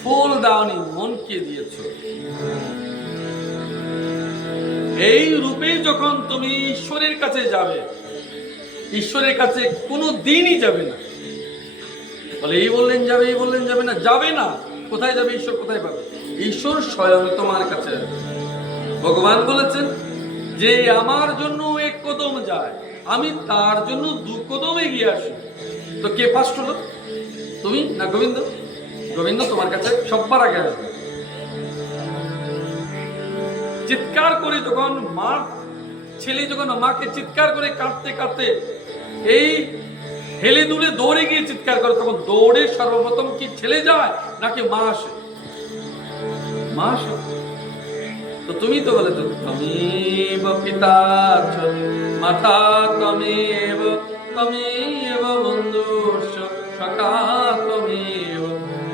ফুল দাওনি, মনকে দিয়েছ। এই রূপে যখন তুমি ঈশ্বরের কাছে যাবে, ঈশ্বরের কাছে কোনো দিনই যাবে না। বলে এই বললেন যাবে, এই বললেন যাবে না, যাবে না। কোথায় যাবে ঈশ্বর? কোথায় পাবে? ঈশ্বর স্বয়ং তোমার কাছে। ভগবান বলেছেন যে আমার জন্য এক কদম যায়, আমি তার জন্য 2 কদম এগিয়ে আসি। তো কে ফার্স্ট হলো? তুমি না গোবিন্দ? গোবিন্দ তোমার কাছে সবার আগে আসবে। চিৎকার করে যখন মা, ছেলে যখন মাকে চিৎকার করে কাঁদতে কাঁদতে এই হেলে দুলে দৌড়ে গিয়ে চিৎকার করে, তখন দৌড়ে সর্বপ্রথম কি ছেলে যায় নাকি মা আসে? মা আসে। তো তুমি তো বলে তো তমেব পিতা মাতা তমেব তমেব বন্ধু সখা তমেব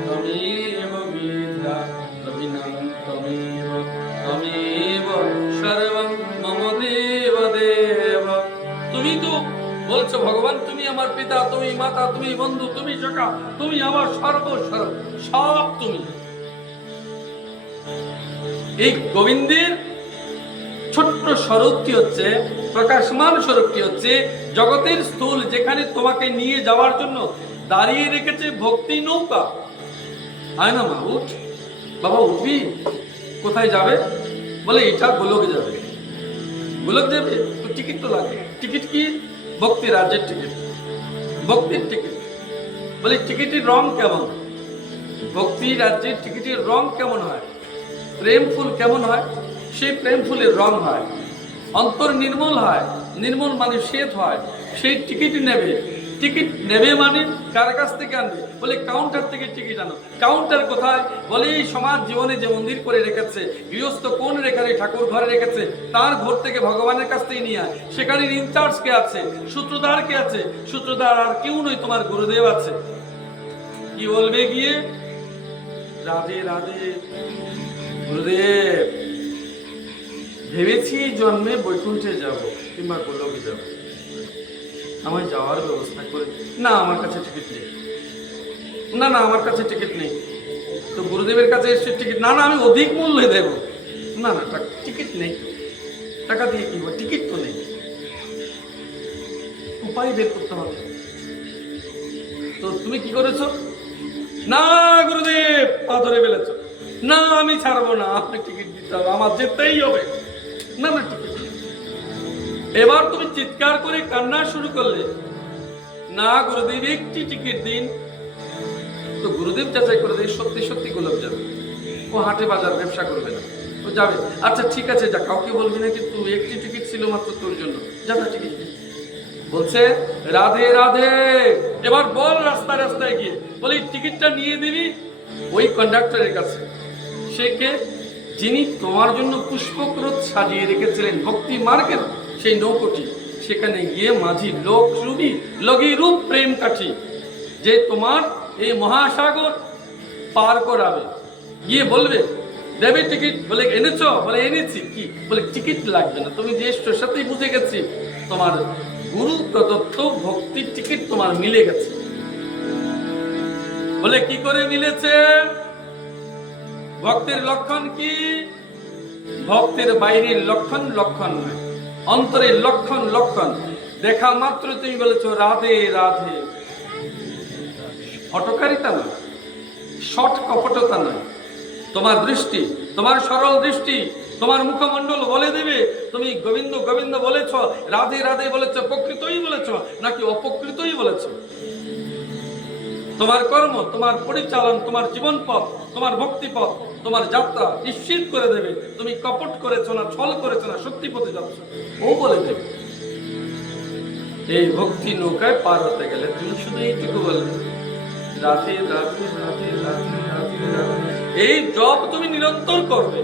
তমেব বিদ্যা তমিনাং তমেব তমেব সর্বং মম দেব দেব। তুমি তো বলছো ভগবান তুমি আমার পিতা, তুমি মাতা, তুমি বন্ধু, তুমি সখা, তুমি আমার সর্বস্বরূপ, সব তুমি। এই গোবিন্দের ছোট্ট স্বরূপটি হচ্ছে, প্রকাশমান স্বরূপটি হচ্ছে জগতের স্থূল, যেখানে তোমাকে নিয়ে যাওয়ার জন্য দাঁড়িয়ে রেখেছে ভক্তি নৌকা। আয় না মা, উঠ বাবা, উঠবি? কোথায় যাবে? বলে এটা গোলকে যাবে। গোলক যাবে তো টিকিট তো লাগে। টিকিট কি? ভক্তি রাজ্যের টিকিট, ভক্তির টিকিট। বলে টিকিটের রং কেমন? ভক্তি রাজ্যের টিকিটের রং কেমন হয়? প্রেম ফুল কেমন হয়? সেই প্রেম ফুলের রং হয়, অন্তর নির্মল হয়। নির্মল মানে শ্বেত হয়। সেই টিকিট নেবে। টিকিট নেবে মানে কার কাছ থেকে আনবে? বলে কাউন্টার থেকে টিকিট আনো। কাউন্টার কোথায়? বলে এই সমাজ জীবনে যে মন্দির করে রেখেছে, গৃহস্থ কোন রেখারে ঠাকুর ঘরে রেখেছে, তার ঘর থেকে ভগবানের কাছ থেকে নিয়ে আয়। সেখানে ইনচার্জ কে আছে? সূত্রধার কে আছে? সূত্রধার আর কেউ নয়, তোমার গুরুদেব আছে। কি বলবে গিয়ে? রাধে রাধে গুরুদেব, ভেবেছি জন্মে বৈকুণ্ঠে যাব কিংবা গোলকে যাব, আমায় যাওয়ার ব্যবস্থা করে। না আমার কাছে টিকিট নেই, না না আমার কাছে টিকিট নেই। তো গুরুদেবের কাছে এসে টিকিট, না না আমি অধিক মূল্যে দেব, না না টিকিট নেই, টাকা দিয়ে কি হবে, টিকিট তো নেই, উপায় বের করতে হবে। তো তুমি কি করেছো? না গুরুদেব, পা ধরে ফেলেছ, না আমি ছাড়বো না, আপনি টিকিট দিতে হবে, আমার যেতেই হবে, না না টিকিট। এবার তুমি চিৎকার করে কান্না শুরু করলে, না গুরুদেব একটি টিকিট দিন। তো গুরুদেব যাচাই করে দেয় সত্যি সত্যি গোলক যাবে, ও হাটে বাজার ব্যবসা করবে না, ও যাবে। আচ্ছা ঠিক আছে যা, কাউকে বলবি না, কিন্তু একটি টিকিট ছিল মাত্র তোর জন্য, যাবে টিকিট। বলছে রাধে রাধে, এবার বল রাস্তায় রাস্তায় গিয়ে বলে টিকিটটা নিয়ে দিবি ওই কন্ডাক্টরের কাছে। সে কে? যিনি তোমার জন্য পুষ্পক্রোধ সাজিয়ে রেখেছিলেন ভক্তি মার্গের সেই নৌকোটি, সেখানে গিয়ে মাঝি লোক রূপী লগি রূপ প্রেম কাঠি, যে তোমার এই মহাসাগর পার করাবে, গিয়ে বলবে দেবে টিকিট। বলে এনেছ? বলে এনেছি। কি? বলে টিকিট লাগবে না, তুমি যে এসছো সাথেই বুঝে গেছি তোমার গুরু প্রদত্ত ভক্তির টিকিট তোমার মিলে গেছে। বলে কি করে মিলেছে? ভক্তের লক্ষণ কি? ভক্তের বাইরের লক্ষণ লক্ষণ নয়, অন্তরের লক্ষণ লক্ষণ। দেখা মাত্র তুমি বলেছো রাধে রাধে, হটকারিতা নয়, শট কপটতা নয়, তোমার দৃষ্টি, তোমার সরল দৃষ্টি, তোমার মুখমণ্ডল বলে দেবে তুমি গোবিন্দ গোবিন্দ বলেছ, রাধে রাধে বলেছ, প্রকৃতই বলেছ নাকি অপকৃতই বলেছ। তোমার কর্ম, তোমার পরিচালন, তোমার জীবন পথ, তোমার ভক্তি পথ, তোমার যাত্রা নিশ্চিত করে দেবে তুমি কপট করেছো না, ছল করেছো না, সত্যি পথে যাচ্ছ, ও বলে দেবে। এই ভক্তি নৌকায় পার হতে গেলে তুমি শুধু এইটুকু বলবে রাধে রাধে রাধে রাধে রাধে রাধে। এই জপ তুমি নিরন্তর করবে,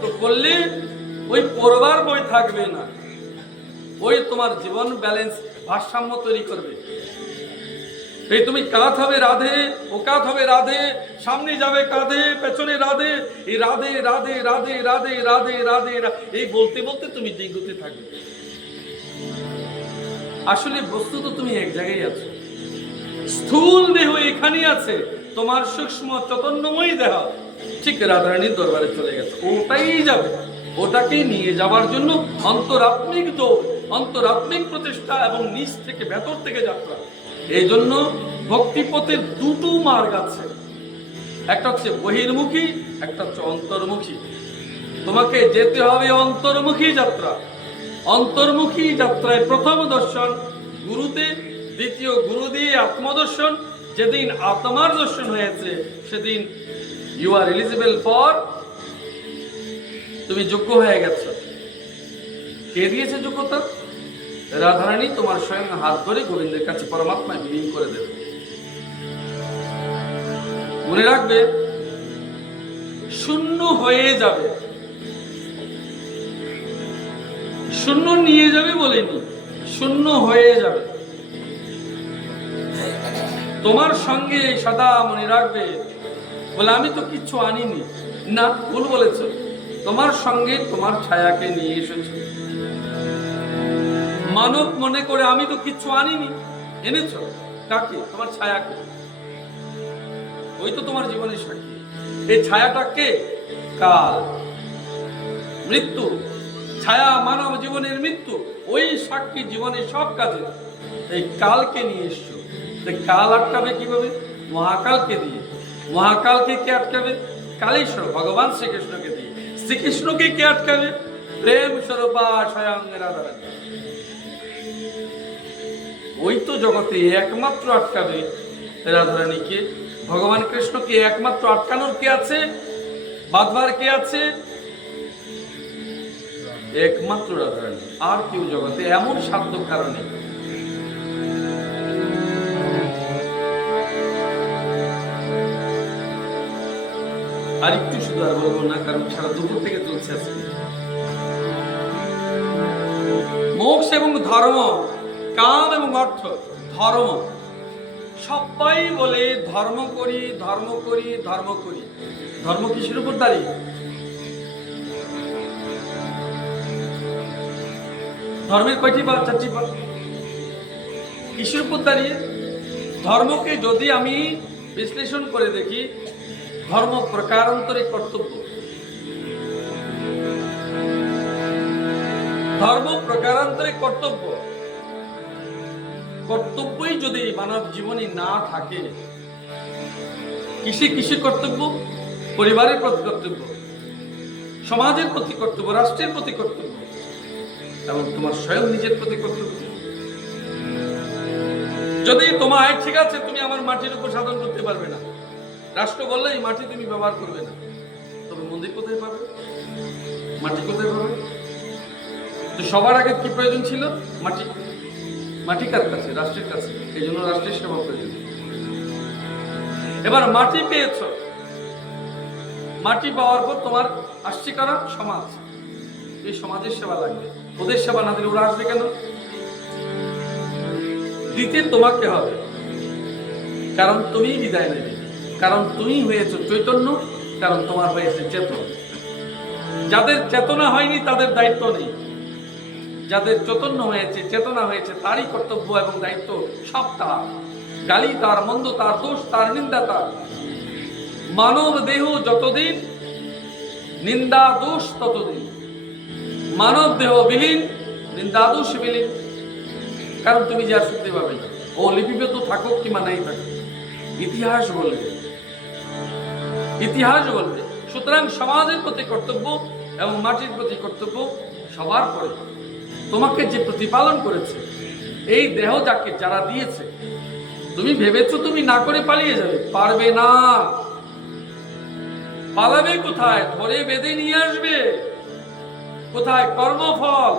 তো করলে ওই পড়বার বই থাকবে না, ওই তোমার জীবন ব্যালেন্স ভারসাম্য তৈরি করবে। এই তুমি কাঁধ হবে রাধে, ও কাঁধ হবে রাধে, সামনে যাবে কাঁধে, পেছনে রাধে, এই রাধে রাধে রাধে রাধে রাধে রাধে এই বলতে বলতে তুমি দিগতে থাকবে। আসলে বস্তু তো তুমি এক জায়গায় আছো, স্থূল দেহ এখানেই আছে, তোমার সূক্ষ্ম চৈতন্যময় দেহ ঠিক রাধারানীর দরবারে চলে গেছে, ওটাই যাবে, ওটাকে নিয়ে যাবার জন্য অন্তরাত্মিক দৌড়, অন্তরাত্মিক প্রচেষ্টা এবং নিচ থেকে ভেতর থেকে যাত্রা। এই জন্য ভক্তিপথের দুটো মার্গ আছে, একটা হচ্ছে বহির্মুখী, একটা হচ্ছে অন্তর্মুখী। তোমাকে যেতে হবে অন্তর্মুখী যাত্রা। অন্তর্মুখী যাত্রায় প্রথম দর্শন গুরুতে, দ্বিতীয় গুরু দিয়ে আত্মদর্শন। যেদিন আত্মার দর্শন হয়েছে সেদিন ইউ আর এলিজিবল ফর, তুমি যোগ্য হয়ে গেছো। কে দিয়েছে যোগ্যতা? রাধারানী তোমার স্বয়ং হাত ধরে গোবিন্দের কাছে পরমাত্মায় বিলীন করে দেবে। মনে রাখবে শূন্য হয়ে যাবে, শূন্য নিয়ে যাবে বলেনি, শূন্য হয়ে যাবে। তোমার সঙ্গে সদা মনে রাখবে, বলে আমি তো কিচ্ছু আনিনি, না ভুল বলেছ, তোমার সঙ্গে তোমার ছায়াকে নিয়ে এসেছো। মানব মনে করে আমি তো কিচ্ছু আনিনি, এনেছো কাকে? তোমার ছায়াকে, ওই তো তোমার জীবনের সাক্ষী। এই ছায়াটা কে? কাল, মৃত্যু। ছায়া মানব জীবনের মৃত্যু, ওই সাক্ষী জীবনের সব কাজে। এই কালকে নিয়ে এসছো, কাল আটকাবে কিভাবে? মহাকালকে দিয়ে। মহাকালকে কে আটকাবে? কালেশ্বর ভগবান শ্রীকৃষ্ণকে দিয়ে। শ্রীকৃষ্ণকে কে আটকাবে? প্রেম স্বরূপা স্বয়ং রাধারানী। ওই তো জগতে একমাত্র আটকাবে রাধারানীকে, ভগবান কৃষ্ণকে একমাত্র আটকানোর কে আছে? বাঁধবার কে আছে? একমাত্র রাধারানী, আর কেউ জগতে এমন সাধ্য কারণে। আর একটু শুধু আর বলবো না, কারণ সারা দুপুর থেকে চলছে আজকে। মোক্ষ এবং ধর্ম, কাম এবং অর্থ, ধর্ম সবাই বলে ধর্ম করি ধর্ম করি ধর্ম করি। ধর্ম কিসের উপর দাঁড়িয়ে? ধর্মের কয়টি পা? চারটি পা। কিসের উপর দাঁড়িয়ে? ধর্মকে যদি আমি বিশ্লেষণ করে দেখি, ধর্ম প্রকারান্তরে কর্তব্য। ধর্ম প্রকারান্তরে কর্তব্য। কর্তব্যই যদি মানব জীবনে না থাকে, কিসে কিসে কর্তব্য? পরিবারের প্রতি কর্তব্য, সমাজের প্রতি কর্তব্য, রাষ্ট্রের প্রতি কর্তব্য, এবং তোমার স্বয়ং নিজের প্রতি কর্তব্য। যদি তোমায় ঠিক আছে তুমি আমার মাটির উপর সাধন করতে পারবে না, রাষ্ট্র বললে এই মাটি তুমি ব্যবহার করবে না, তবে মন্দির কোথায় পাবে? মাটি কোথায় পাবে? তো সবার আগে কি প্রয়োজন ছিল? মাটি। মাটি কার কাছে? রাষ্ট্রের কাছে। এই জন্য রাষ্ট্রের সেবা প্রয়োজন। এবার মাটি পেয়েছ, মাটি পাওয়ার পর তোমার আসছে কারা? সমাজ। এই সমাজের সেবা লাগবে। ওদের সেবা না দিলে ওরা আসবে কেন? দিতে তোমাকে হবে, কারণ তুমি বিদায় নেবে, কারণ তুমি হয়েছ চৈতন্য, কারণ তোমার হয়েছে চেতনা। যাদের চেতনা হয়নি তাদের দায়িত্ব নেই, যাদের চৈতন্য হয়েছে, চেতনা হয়েছে, তারই কর্তব্য এবং দায়িত্ব সব তার। গালি তার, মন্দ তার, দোষ তার, নিন্দা তার। মানব দেহ যতদিন, নিন্দা দোষ ততদিন। মানব দেহ বিলীন, নিন্দা দোষ বিলীন, কারণ তুমি যা শুনতে পাবে না। ও লিপিবদ্ধ থাকুক কিংবা নাই থাকুক, ইতিহাস বলবে, ইতিহাস বলবে। সুতরাং সমাজের প্রতি কর্তব্য এবং মাটির প্রতি কর্তব্য সবার পরে। তোমাকে যে প্রতিপালন করেছে, এই দেহ যাকে যারা দিয়েছে, তুমি ভেবেছো তুমি না করে পালিয়ে যাবে, পারবে না। পালাবে কোথায়? ধরে বেঁধে নিয়ে আসবে। কোথায়? কর্মফল।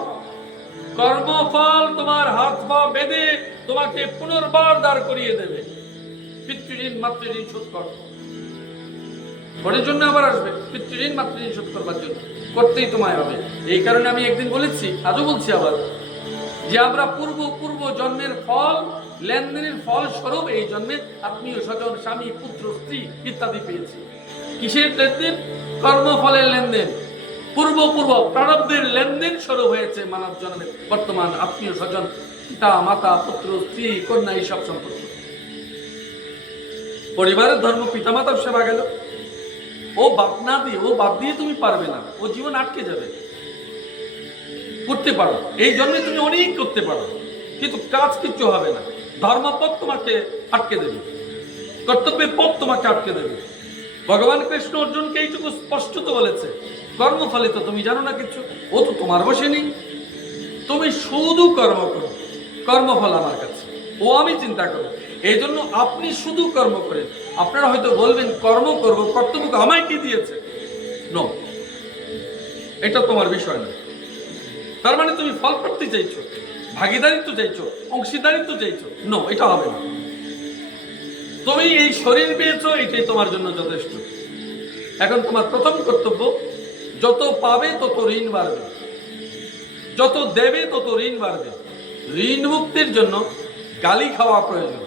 কর্মফল তোমার হাত পা বেঁধে তোমাকে পুনর্বার দাঁড় করিয়ে দেবে। পিতৃঋণ মাতৃঋণ শোধ কর, ঘরের জন্য আবার আসবে। পিতৃঋণ মাতৃঋণ শোধ করবার জন্য করতেই তোমায় হবে। এই কারণে আমি একদিন বলেছি, আজও বলছি আবার, যে আমরা পূর্ব জন্মের ফল, লেনদেনের ফল স্বরূপ এই জন্মে আত্মীয় স্বজন, স্বামী, পুত্র, স্ত্রী ইত্যাদি পেয়েছি। কিসের লেনদেন? কর্মফলের লেনদেন। পূর্ব প্রারব্ধের লেনদেন স্বরূপ হয়েছে মানব জন্মের বর্তমান আত্মীয় স্বজন, পিতা মাতা, পুত্র, স্ত্রী, কন্যা, এইসব সম্পর্ক। পরিবারের ধর্ম, পিতা মাতার সেবা গেল। ও বাদ না দিয়ে, ও বাদ দিয়ে তুমি পারবে না, ও জীবন আটকে যাবে। করতে পারো, এই জন্মে তুমি অনেক করতে পারো, কিন্তু কাজ কিচ্ছু হবে না। ধর্মপথ তোমাকে আটকে দেবে, কর্তব্যের পথ তোমাকে আটকে দেবে। ভগবান কৃষ্ণ অর্জুনকে এইটুকু স্পষ্টত বলেছে, কর্মফলে তো তুমি জানো না কিছু, ও তো তোমার বসে নেই, তুমি শুধু কর্ম করো, কর্মফল আমার কাছে, ও আমি চিন্তা করো। এই জন্য আপনি শুধু কর্ম করেন। আপনারা হয়তো বলবেন কর্ম করবো, কর্তব্য আমায় কি দিয়েছে? নো, এটা তোমার বিষয় না। তার মানে তুমি ফল প্রাপ্তি চাইছো, ভাগিদারিত্ব চাইছো, অংশীদারিত্ব চাইছো। নো, এটা হবে না। তুমি এই শরীর পেয়েছো, এটাই তোমার জন্য যথেষ্ট। এখন তোমার প্রথম কর্তব্য, যত পাবে তত ঋণ বাড়বে, যত দেবে তত ঋণ বাড়বে। ঋণ মুক্তির জন্য গালি খাওয়া প্রয়োজন,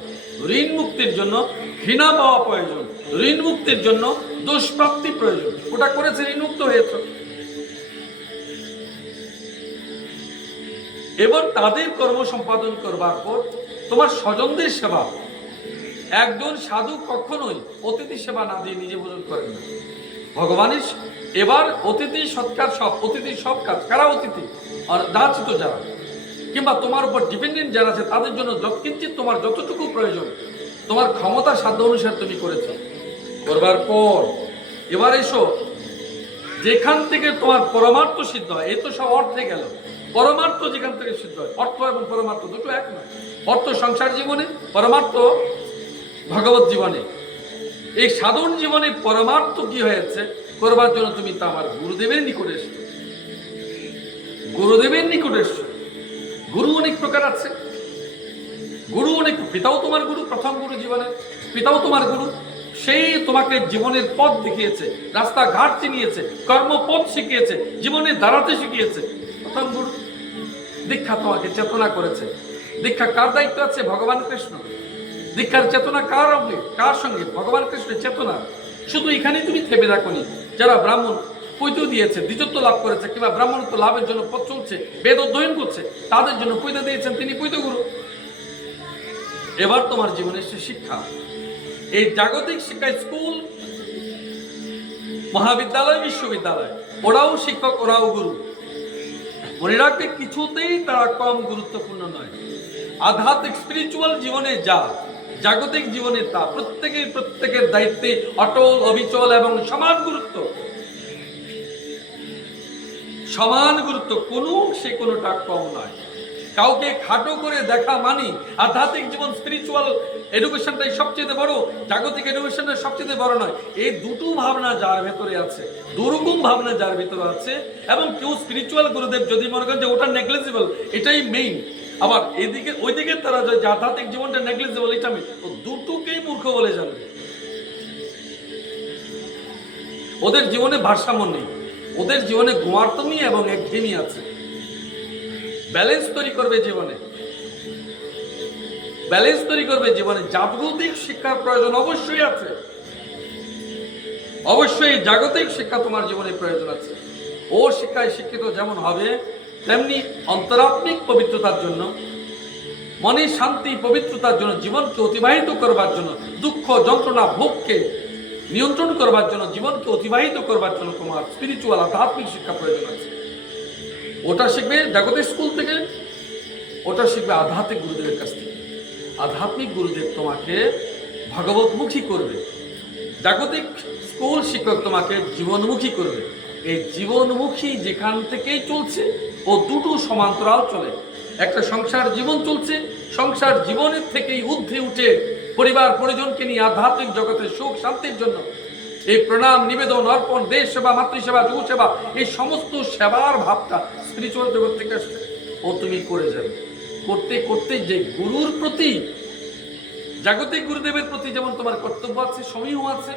ঋণ মুক্তির জন্য ঘৃণা পাওয়া প্রয়োজন, ঋণ মুক্তির জন্য দুষ্প্রাপ্তি প্রয়োজন। ওটা করেছে, ঋণ মুক্ত হয়েছে। এবার তাদের কর্ম সম্পাদন করবার পর তোমার স্বজনদের সেবা। একজন সাধু কখনোই অতিথি সেবা না দিয়ে নিজে ভোজন করেন না। ভগবানের এবার অতিথি সৎকার, সব অতিথি সব কাজ। কারা অতিথি? আর দাচিত যারা, কিংবা তোমার উপর ডিপেন্ডেন্ট যারা আছে, তাদের জন্য যৎকিঞ্চিত তোমার যতটুকু প্রয়োজন তোমার ক্ষমতা সাধ্য অনুসারে তুমি করেছ। করবার পর এবার এসো, যেখান থেকে তোমার পরমার্থ সিদ্ধ হয়। এই তো সব অর্থে গেল। পরমার্থ যেখান থেকে সিদ্ধ হয়, অর্থ এবং পরমার্থ দুটো এক নয়। অর্থ সংসার জীবনে, পরমার্থ ভগবত জীবনে। এই সাধারণ জীবনে পরমার্থ কি হয়েছে করবার জন্য তুমি তা আমার গুরুদেবের নিকটে এসছো। গুরুদেবের নিকটে এসছো। গুরু অনেক প্রকার আছে, গুরু অনেক। পিতাও তোমার গুরু, প্রথম গুরু জীবনে পিতাও তোমার গুরু। সেই তোমাকে জীবনের পথ দেখিয়েছে, রাস্তাঘাট চিনিয়েছে, কর্মপথ শিখিয়েছে, জীবনে দাঁড়াতে শিখিয়েছে। প্রথম গুরু। দীক্ষা তোমাকে চেতনা করেছে। দীক্ষা কার দায়িত্ব আছে? ভগবান কৃষ্ণ। দীক্ষার চেতনা কার সঙ্গে? ভগবান কৃষ্ণের চেতনা। শুধু এখানেই তুমি থেমে রাখনি। যারা ব্রাহ্মণ পৈতেও দিয়েছে, দ্বিজত্ব লাভ করেছে, কিংবা ব্রাহ্মণত্ব লাভের জন্য পথ চলছে, বেদ অধ্যয়ন করছে, তাদের জন্য পৈতে দিয়েছেন তিনি পৈতে গুরু। এবার তোমার জীবনে সে শিক্ষা, এই জাগতিক শিক্ষা, স্কুল, মহাবিদ্যালয়, বিশ্ববিদ্যালয়, ওরাও শিক্ষক, ওরাও গুরু। মনে রাখবে, কিছুতেই তারা কম গুরুত্বপূর্ণ নয়। আধ্যাত্মিক স্পিরিচুয়াল জীবনে যা, জাগতিক জীবনে তা, প্রত্যেকের দায়িত্বে অটল, অবিচল এবং সমান গুরুত্ব। সমান গুরুত্ব, কোনোটা কম নয়। কাউকে খাটো করে দেখা মানি আধ্যাত্মিক জীবন, স্পিরিচুয়াল এডুকেশনটাই সবচেয়ে বড়, জাগতিক এডুকেশনটা সবচেয়ে বড় নয়। এই দুটো ভাবনা যার ভেতরে আছে, দুরকম ভাবনা যার ভেতরে আছে, এবং কেউ স্পিরিচুয়াল গুরুদেব যদি মনে করেন যে ওটা নেগলিজেবল, এটাই মেইন, আবার এদিকে ওইদিকে তারা যে আধ্যাত্মিক জীবনটা নেগলিজেবল, এটা মেইন, ও দুটোকেই মূর্খ বলে জানবে। ওদের জীবনে ভারসাম্য নেই, ওদের জীবনে গোয়ার্তমি এবং একঘেয়েমি আছে। ব্যালেন্স তৈরি করবে জীবনে, ব্যালেন্স তৈরি করবে জীবনে। জাগতিক শিক্ষার প্রয়োজন অবশ্যই আছে, অবশ্যই জাগতিক শিক্ষা তোমার জীবনে প্রয়োজন আছে। ও শিক্ষায় শিক্ষিত যেমন হবে, তেমনি অন্তরাত্মিক পবিত্রতার জন্য, মনের শান্তি পবিত্রতার জন্য, জীবনকে অতিবাহিত করবার জন্য, দুঃখ যন্ত্রণা ভোগকে নিয়ন্ত্রণ করবার জন্য, জীবনকে অতিবাহিত করবার জন্য তোমার স্পিরিচুয়াল আধ্যাত্মিক শিক্ষা প্রয়োজন আছে। ওটা শিখবে জাগতিক স্কুল থেকে, ওটা শিখবে আধ্যাত্মিক গুরুদেবের কাছ থেকে। আধ্যাত্মিক গুরুদেব তোমাকে ভগবতমুখী করবে, জাগতিক স্কুল শিক্ষক তোমাকে জীবনমুখী করবে। এই জীবনমুখী যেখান থেকেই চলছে, ও দুটো সমান্তরাল চলে। একটা সংসার জীবন চলছে, সংসার জীবনের থেকেই ঊর্ধ্বে উঠে পরিবার পরিজনকে নিয়ে আধ্যাত্মিক জগতের সুখ শান্তির জন্য এই প্রণাম, নিবেদন, অর্পণ, দেশ সেবা, মাতৃসেবা, যুব সেবা, এই সমস্ত সেবার ভাবটা স্পিরিচুয়াল জগৎ থেকে আসছে। ও তুমি করে যাবে, করতে করতে যে গুরুর প্রতি, জাগতিক গুরুদেবের প্রতি যেমন তোমার কর্তব্য আছে, সমীহ আছে,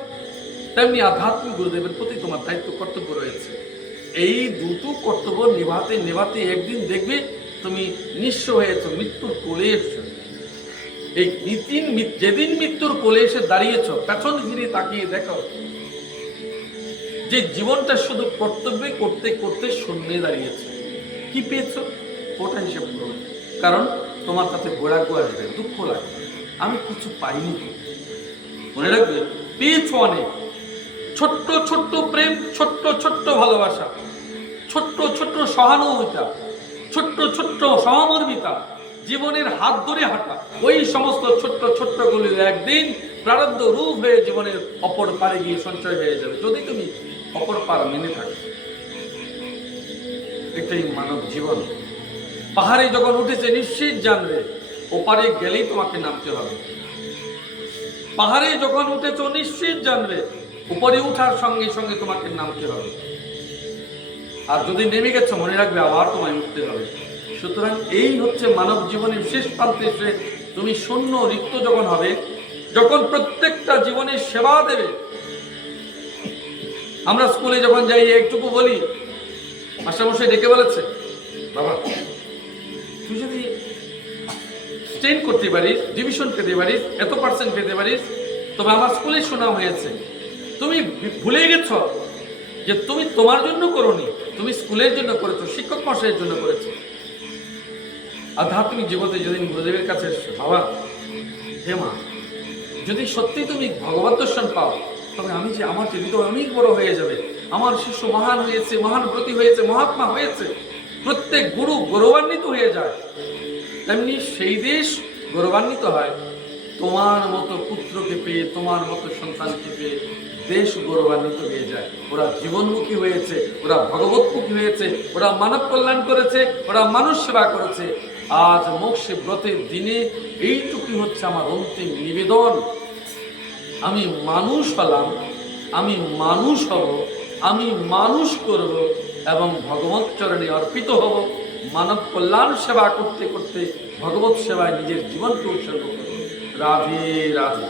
তেমনি আধ্যাত্মিক গুরুদেবের প্রতি তোমার দায়িত্ব, কর্তব্য রয়েছে। এই দুটো কর্তব্য নিভাতে নিভাতে একদিন দেখবে তুমি নিঃস্ব হয়েছো, মৃত্যুর কোলে এসছো। এই যেদিন মৃত্যুর কোলে এসে দাঁড়িয়েছ, পেছন ফিরে তাকিয়ে দেখো যে জীবনটা শুধু কর্তব্য করতে করতে শূন্যে দাঁড়িয়েছে। কি পেয়েছো ওটা হিসেব করো, কারণ তোমার তাতে গোড়াগু আসবে, দুঃখ লাগবে, আমি কিছু পাইনি। মনে রাখবে, পেয়েছো অনেক, ছোট্ট ছোট্ট প্রেম, ছোট্ট ছোট্ট ভালোবাসা, ছোট্ট ছোট্ট সহানুভূতিতা, ছোট্ট ছোট্ট সহমর্মিতা, জীবনের হাত ধরে হাঁটা, ওই সমস্ত ছোট্ট ছোট্ট গুলি একদিন প্রারব্ধ রূপ হয়ে জীবনের অপর পারে গিয়ে সঞ্চয় হয়ে যাবে, যদি তুমি অপর পার মেনে থাকো। এটাই মানব জীবন। পাহাড়ে যখন উঠেছে নিশ্চিত জানবে ওপারে গেলেই তোমাকে নামতে হবে। পাহাড়ে যখন উঠেছ নিশ্চিত জানবে উপরে উঠার সঙ্গে সঙ্গে তোমাকে নামতে হবে। আর যদি নেমে গেছো মনে রাখবে আবার তোমায় উঠতে হবে। সুতরাং এই হচ্ছে মানব জীবনের শেষ প্রান্তে এসে তুমি শূন্য রিক্ত যখন হবে, যখন প্রত্যেকটা জীবনের সেবা দেবে। আমরা স্কুলে যখন যাই একটুকু বলি, মাস্টারমশাই ডেকে বলেছে, বাবা তুই যদি স্টেন করতে পারিস, ডিভিশন পেতে পারিস, এত পার্সেন্ট পেতে পারিস, তবে আমার স্কুলে শোনা হয়েছে তুমি ভুলে গেছ যে তুমি তোমার জন্য করোনি, তুমি স্কুলের জন্য করেছো, শিক্ষক মশাইয়ের জন্য করেছো। আধ্যাত্মিক জীবনে যেদিন গুরুদেবের কাছে এসছো, বাবা হে মা, যদি সত্যি তুমি ভগবত দর্শন পাও, তবে আমি যে আমার যে হৃদয় অনেক বড় হয়ে যাবে, আমার শিষ্য মহান হয়েছে, মহান ব্রতী হয়েছে, মহাত্মা হয়েছে। প্রত্যেক গুরু গৌরবান্বিত হয়ে যায়, তেমনি সেই দেশ গৌরবান্বিত হয়। তোমার মতো পুত্রকে পেয়ে, তোমার মতো সন্তানকে পেয়ে দেশ গৌরবান্বিত হয়ে যায়। ওরা জীবনমুখী হয়েছে, ওরা ভগবতমুখী হয়েছে, ওরা মানব কল্যাণ করেছে, ওরা মানুষ সেবা করেছে। আজ মোক্ষে ব্রতের দিনে এইটুকু হচ্ছে আমার অন্তিম নিবেদন। আমি মানুষ হলাম, আমি মানুষ হব, আমি মানুষ করব এবং ভগবত চরণে অর্পিত হব। মানব কল্যাণ সেবা করতে করতে ভগবত সেবায় নিজের জীবনকে উৎসর্গ করব। রাধে রাধে।